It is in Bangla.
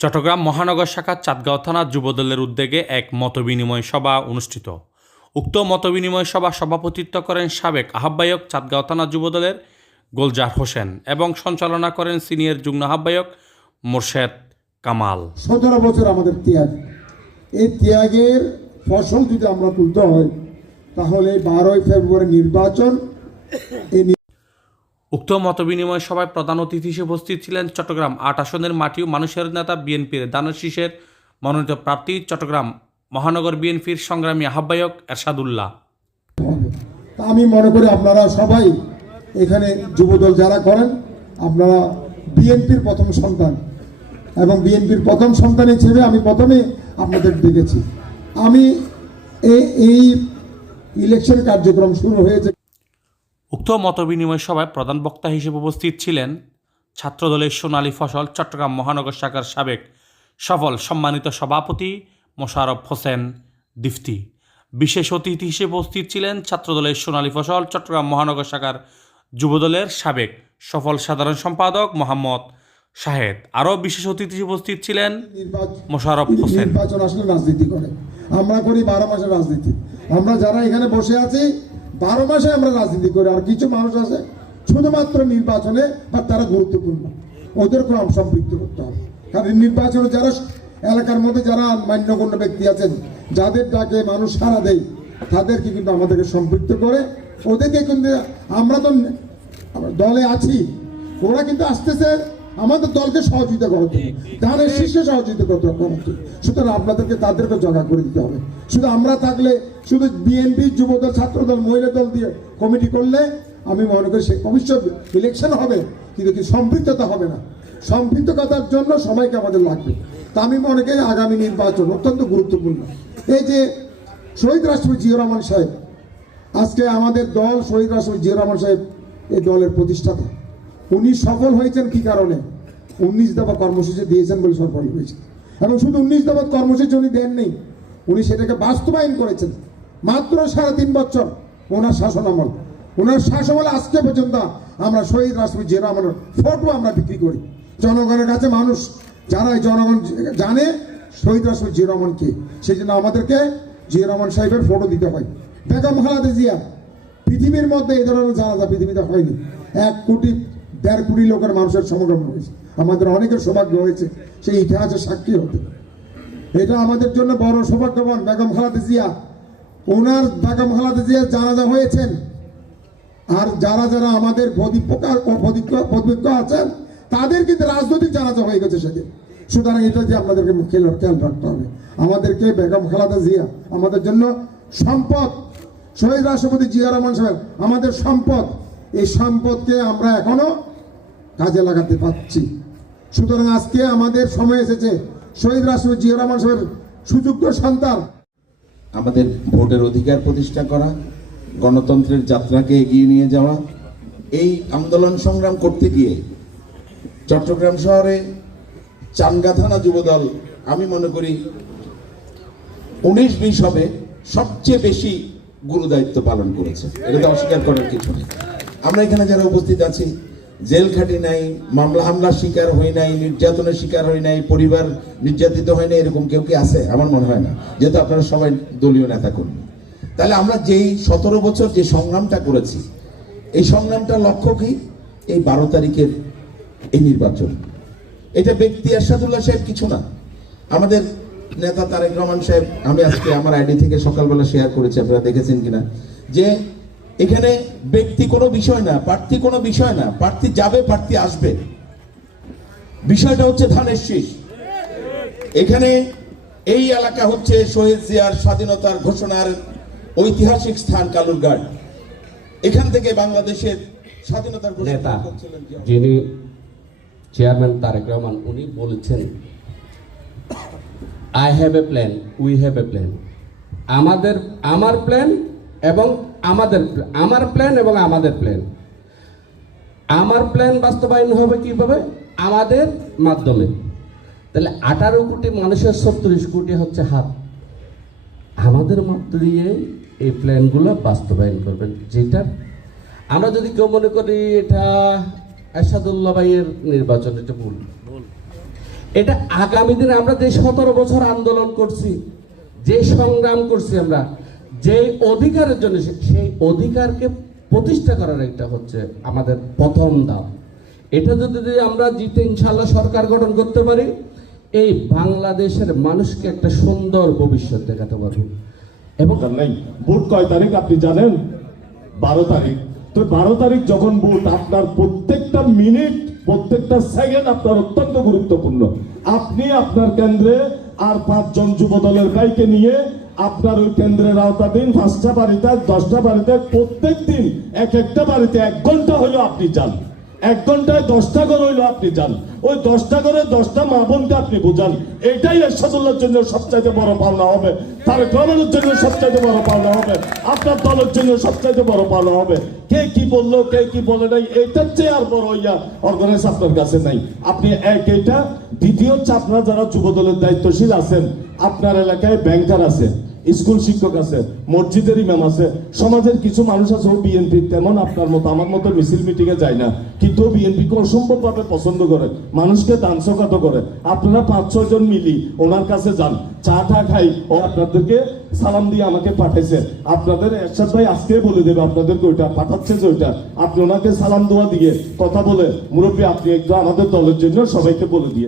চট্টগ্রাম মহানগর শাখার চাঁদগাঁও থানা যুবদলের উদ্যোগে এক মতবিনিময় সভা অনুষ্ঠিত। উক্ত মতবিনিময় সভা সভাপতিত্ব করেন সাবেক আহ্বায়ক চাঁদগাঁও থানা যুবদলের গোলজার হোসেন এবং সঞ্চালনা করেন সিনিয়র যুগ্ম আহ্বায়ক মোর্শেদ কামাল। 17 বছর আমাদের ত্যাগ, এই ত্যাগের ফসল যদি আমরা তুলতে হয় তাহলে 12ই ফেব্রুয়ারি নির্বাচন। উক্ত মতবিনিময় সভায় প্রধান অতিথি হিসেবে উপস্থিত ছিলেন চট্টগ্রাম 8 আসনের মাটি ও মানুষের নেতা বিএনপির দানের শীষের মনোনীত প্রার্থী চট্টগ্রাম মহানগর বিএনপির সংগ্রামী আহ্বায়ক এরশাদুল্লাহ। আমি মনে করি আপনারা সবাই এখানে যুবদল যারা করেন আপনারা বিএনপির প্রথম সন্তান, এবং বিএনপির প্রথম সন্তান হিসেবে আমি প্রথমে আপনাদের দেখেছি। আমি এই ইলেকশন কার্যক্রম শুরু হয়েছে। উক্ত মতবিনিময় সভায় প্রধান বক্তা হিসেবে উপস্থিত ছিলেন ছাত্রদলের সোনালী ফসল চট্টগ্রাম মহানগর শাখার সাবেক সফল সম্মানিত সভাপতি মোশাররফ হোসেন দিফতি। বিশেষ অতিথি হিসেবে উপস্থিত ছিলেন ছাত্রদলের সোনালী ফসল চট্টগ্রাম মহানগর শাখার যুবদলের সাবেক সফল সাধারণ সম্পাদক মোহাম্মদ শাহেদ। আরও বিশেষ অতিথি হিসেবে উপস্থিত ছিলেন মোশাররফ হোসেন। নির্বাচন আসলে রাজনীতি করে, আমরা করি 12 মাসের রাজনীতি। আমরা যারা এখানে বসে আছি 12 মাসে আমরা রাজনীতি করি। আর কিছু মানুষ আছে শুধুমাত্র নির্বাচনে বা তারা গুরুত্বপূর্ণ, ওদেরকে সম্পৃক্ত করতে হবে। কারণ নির্বাচনে যারা এলাকার মধ্যে যারা মান্যগণ্য ব্যক্তি আছেন, যাদের ডাকে মানুষ সাড়া দেয়, তাদেরকে কিন্তু আমাদেরকে সম্পৃক্ত করে। ওদেরকে কিন্তু আমরা তো দলে আছি, ওরা কিন্তু আসতেছে আমাদের দলকে সহযোগিতা করতে হবে, ধানের শীর্ষে সহযোগিতা করতে হবে। সুতরাং আপনাদেরকে তাদেরকে জগা করে দিতে হবে। শুধু আমরা থাকলে, শুধু বিএনপি, যুবদল, ছাত্রদল, মহিলা দল দিয়ে কমিটি করলে আমি মনে করি সে অবশ্যই ইলেকশন হবে, কিন্তু কি সম্পৃক্ততা হবে না। সম্পৃক্ততার জন্য সময়কে আমাদের লাগবে। তা আমি মনে করি আগামী নির্বাচন অত্যন্ত গুরুত্বপূর্ণ। এই যে শহীদ রাষ্ট্রপতি জিয়াউর রহমান সাহেব, আজকে আমাদের দল শহীদ রাষ্ট্রপতি জিয়াউর রহমান সাহেব এই দলের প্রতিষ্ঠাতা। উনি সফল হয়েছেন কি কারণে? 19 দফা কর্মসূচি দিয়েছেন বলে সফল হয়েছেন। এবং শুধু 19 দফা কর্মসূচি উনি দেননি, উনি সেটাকে বাস্তবায়ন করেছেন। মাত্র 3.5 বছর ওনার শাসনামল, ওনার শাসনামলে আজকে পর্যন্ত আমরা শহীদ রাষ্ট্রপতি জিয়াউর রহমানের ফটো আমরা বিক্রি করি জনগণের কাছে। মানুষ যারা জনগণ জানে শহীদ রাষ্ট্রপতি জিয়াউর রহমান কে, সেই জন্য আমাদেরকে জিয়াউর রহমান সাহেবের ফটো দিতে হয়। বেগম খালেদা জিয়া, পৃথিবীর মধ্যে এই ধরনের জানাজা পৃথিবীতে হয়নি। 1.5 কোটি লোকের মানুষের সমাগম হয়েছে। আমাদের অনেকের সৌভাগ্য হয়েছে সেই ইতিহাসের সাক্ষী হতে। এটা আমাদের জন্য বড় সৌভাগ্যবান। বেগম খালেদা জিয়া, ওনার বেগম খালেদা জিয়ার জানাজা হয়েছেন। আর যারা যারা আমাদের প্রতিজ্ঞ আছেন তাদের কিন্তু রাজনৈতিক জানাজা হয়ে গেছে সেদিন। সুতরাং এটা যে আপনাদেরকে খেয়াল রাখতে হবে। আমাদেরকে বেগম খালেদা জিয়া আমাদের জন্য সম্পদ, শহীদ রাষ্ট্রপতি জিয়াউর রহমান সাহেব আমাদের সম্পদ। এই সম্পদকে আমরা এখনো কাজে লাগাতে পারছি। সুতরাং আজকে আমাদের সময় এসেছে শহীদ রাষ্ট্রপতি জিয়াউর রহমান সাহেবের সুযোগ্য সন্তান। আমাদের ভোটের অধিকার প্রতিষ্ঠা করা, গণতন্ত্রের যাত্রাকে এগিয়ে নিয়ে যাওয়া। এই আন্দোলন সংগ্রাম করতে গিয়ে চট্টগ্রাম শহরে চানগাঁ থানা যুবদল আমি মনে করি 19-20 হবে সবচেয়ে বেশি গুরুদায়িত্ব পালন করেছে। এটা তো অস্বীকার করার কিছু নেই। আমরা এখানে যারা উপস্থিত আছি জেল খাটি নাই, মামলা হামলার শিকার হই নাই, নির্যাতনের শিকার হই নাই, পরিবার নির্যাতিত হয় নাই, এরকম কেউ কি আছে? আমার মনে হয় না, যেহেতু আপনারা সবাই দলীয় নেতা কর্মী। তাহলে আমরা যেই 17 বছর যে সংগ্রামটা করেছি, এই সংগ্রামটার লক্ষ্য কি? এই 12 তারিখের এই নির্বাচন। এটা ব্যক্তি এরশাদুল্লাহ সাহেব কিছু না, আমাদের নেতা তারেক রহমান সাহেব। আমি আজকে আমার আইডি থেকে সকালবেলা শেয়ার করেছি, আপনারা দেখেছেন কিনা, যে এখানে ব্যক্তি কোনো বিষয় না, প্রার্থী কোনো বিষয় না। প্রার্থী যাবে, প্রার্থী আসবে। বিষয়টা হচ্ছে ধানের শীষ। এখানে এই এলাকা হচ্ছে শহীদ জিয়ার স্বাধীনতার ঘোষণার ঐতিহাসিক স্থান কালুরঘাট। এখান থেকে বাংলাদেশের স্বাধীনতার নেতা যিনি চেয়ারম্যান তারেক রহমান, উনি বলেছেন I have a plan, we have a plan. আমার প্ল্যান এবং আমার প্ল্যান এবং আমাদের প্ল্যান। আমার প্ল্যান বাস্তবায়ন হবে কিভাবে? আমাদের মাধ্যমে। তাহলে 18 কোটি মানুষের 37 কোটি হচ্ছে হাত। আমাদের মধ্য দিয়ে এই প্ল্যানগুলো বাস্তবায়ন করবেন। যেটা আমরা যদি কেউ মনে করি এটা এরশাদুল্লাহ ভাইয়ের নির্বাচন, এটা ভুল। এটা আগামী দিনে আমরা যে 17 বছর আন্দোলন করছি, যে সংগ্রাম করছি, আমরা যে অধিকারের জন্য, সেই অধিকারকে প্রতিষ্ঠা করার এটা হচ্ছে আমাদের প্রথম ধাপ। এটা যদি আমরা জিতে ইনশাল্লাহ সরকার গঠন করতে পারি, এই বাংলাদেশের মানুষকে একটা সুন্দর ভবিষ্যৎ দেখাতে পারবো। এবং নাই ভোট কয় তারিখ আপনি জানেন? 12 তারিখ। তো 12 তারিখ যখন ভোট, আপনার প্রত্যেকটা মিনিট, প্রত্যেকটা সেকেন্ড আপনার অত্যন্ত গুরুত্বপূর্ণ। আপনি আপনার কেন্দ্রে আর 5 জন যুব দলের ভাইকে নিয়ে আপনার ওই কেন্দ্রের আওতাধীন 5টা বাড়িতে, 10টা বাড়িতে, প্রত্যেক দিন এক একটা বাড়িতে 1 ঘন্টা হইলো আপনি যান। 1 ঘন্টায় 10টা ঘর হইলো আপনি যান। ওই 10টা ঘরে 10টা মা বোনকে আপনি বোঝান। এটাই এরশাদুল্লাহর জন্য সবচাইতে বড় পাওনা হবে, তারেক রহমানের জন্য সবচাইতে বড় পাওনা হবে, আপনার দলের জন্য সবচাইতে বড় পাওনা হবে। কে কি বললো, কে কি বলে নাই, এটার চেয়ে আর বড় ইয়া অর্গানাইজ আপনার কাছে নাই। আপনি এটা। দ্বিতীয় হচ্ছে, আপনারা যারা যুব দলের দায়িত্বশীল আছেন, আপনার এলাকায় ব্যাংকার আছে, স্কুল শিক্ষক আছে, মসজিদের ইমাম আছে, সমাজের কিছু মানুষ আছে, ও বিএনপি তেমন আপনার মতো আমার মতো মিছিল মিটিং এ যায় না, কিন্তু ও বিএনপিকে অসম্ভব ভাবে পছন্দ করে, মানুষকে দান সকাত করে। আপনারা 5-6 জন মিলি ওনার কাছে যান, চা টা খাই, ও আপনাদেরকে সালাম দিয়ে আমাকে পাঠাইছে। আপনাদের এরশাদ ভাই আজকে বলে দেবে আপনাদেরকে ওইটা পাঠাচ্ছে যে ওইটা, আপনি ওনাকে সালাম দোয়া দিয়ে কথা বলে, মুরব্বী আপনি একটু আমাদের দলের জন্য সবাইকে বলে দিয়ে